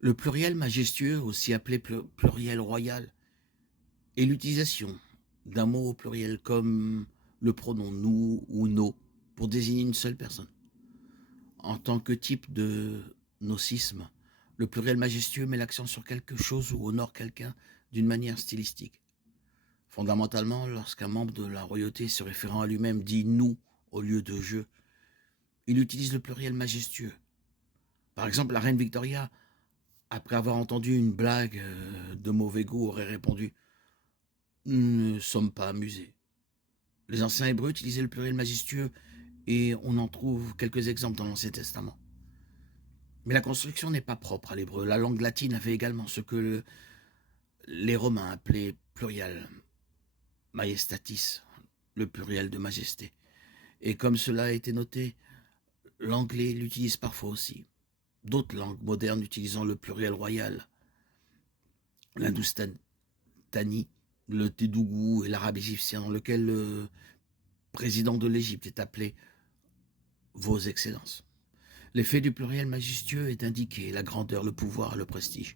Le pluriel majestueux, aussi appelé pluriel royal, est l'utilisation d'un mot au pluriel comme le pronom nous ou nos pour désigner une seule personne. En tant que type de nocisme, le pluriel majestueux met l'accent sur quelque chose ou honore quelqu'un d'une manière stylistique. Fondamentalement, lorsqu'un membre de la royauté se référant à lui-même dit nous au lieu de je, il utilise le pluriel majestueux. Par exemple, la reine Victoria, après avoir entendu une blague de mauvais goût, aurait répondu nous ne sommes pas amusés. Les anciens Hébreux utilisaient le pluriel majestueux et on en trouve quelques exemples dans l'Ancien Testament. Mais la construction n'est pas propre à l'hébreu. La langue latine avait également ce que les Romains appelaient pluriel majestatis, le pluriel de majesté. Et comme cela a été noté, l'anglais l'utilise parfois aussi. D'autres langues modernes utilisant le pluriel royal, l'hindoustani, le tédougou et l'arabe égyptien, dans lequel le président de l'Égypte est appelé Vos Excellences. L'effet du pluriel majestueux est d'indiquer la grandeur, le pouvoir et le prestige.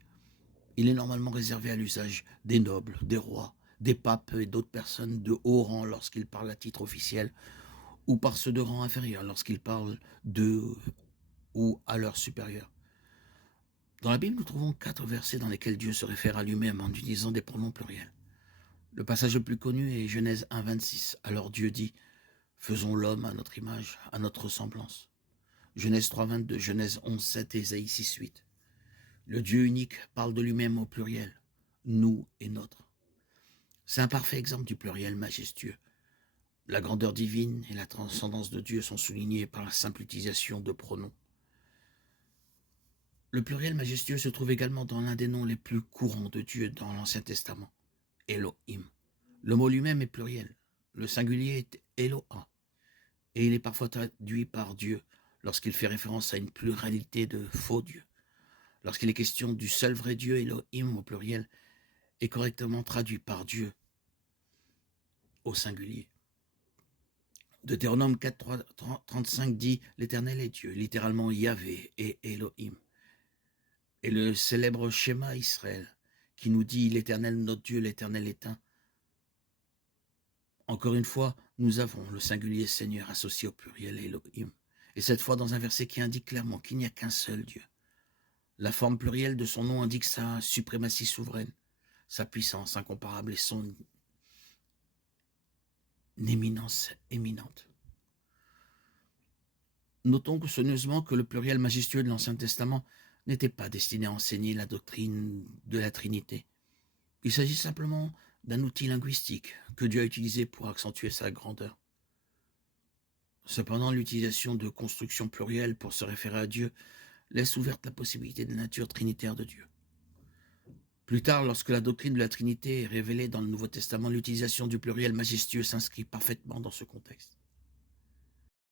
Il est normalement réservé à l'usage des nobles, des rois, des papes et d'autres personnes de haut rang lorsqu'ils parlent à titre officiel, ou par ceux de rang inférieur lorsqu'ils parlent d'eux ou à leurs supérieurs. Dans la Bible, nous trouvons 4 versets dans lesquels Dieu se réfère à lui-même en utilisant des pronoms pluriels. Le passage le plus connu est Genèse 1, 26. Alors Dieu dit, faisons l'homme à notre image, à notre ressemblance. Genèse 3, 22, Genèse 11, 7 et Ésaïe 6, 8. Le Dieu unique parle de lui-même au pluriel, nous et notre. C'est un parfait exemple du pluriel majestueux. La grandeur divine et la transcendance de Dieu sont soulignées par la simple utilisation de pronoms. Le pluriel majestueux se trouve également dans l'un des noms les plus courants de Dieu dans l'Ancien Testament, Elohim. Le mot lui-même est pluriel. Le singulier est Eloah, et il est parfois traduit par Dieu lorsqu'il fait référence à une pluralité de faux dieux. Lorsqu'il est question du seul vrai Dieu, Elohim au pluriel, est correctement traduit par Dieu au singulier. Deutéronome 4, 35 dit « L'Éternel est Dieu », littéralement Yahvé et Elohim. Et le célèbre schéma Israël qui nous dit « L'Éternel notre Dieu, l'Éternel est un ». Encore une fois, nous avons le singulier Seigneur associé au pluriel Elohim. Et cette fois dans un verset qui indique clairement qu'il n'y a qu'un seul Dieu. La forme plurielle de son nom indique sa suprématie souveraine, sa puissance incomparable et son éminence éminente. Notons soigneusement que le pluriel majestueux de l'Ancien Testament n'était pas destiné à enseigner la doctrine de la Trinité. Il s'agit simplement d'un outil linguistique que Dieu a utilisé pour accentuer sa grandeur. Cependant, l'utilisation de constructions plurielles pour se référer à Dieu laisse ouverte la possibilité de la nature trinitaire de Dieu. Plus tard, lorsque la doctrine de la Trinité est révélée dans le Nouveau Testament, l'utilisation du pluriel majestueux s'inscrit parfaitement dans ce contexte.